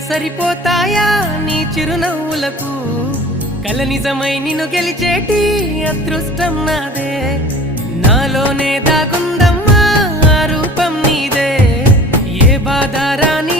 సరిపోతాయా నీ చిరునవ్వులకు కల నిజమై నిన్ను గెలిచేటి అదృష్టం నాదే నాలోనే దాగుందమ్మా ఆ రూపం నీదే ఏ బాధ రాని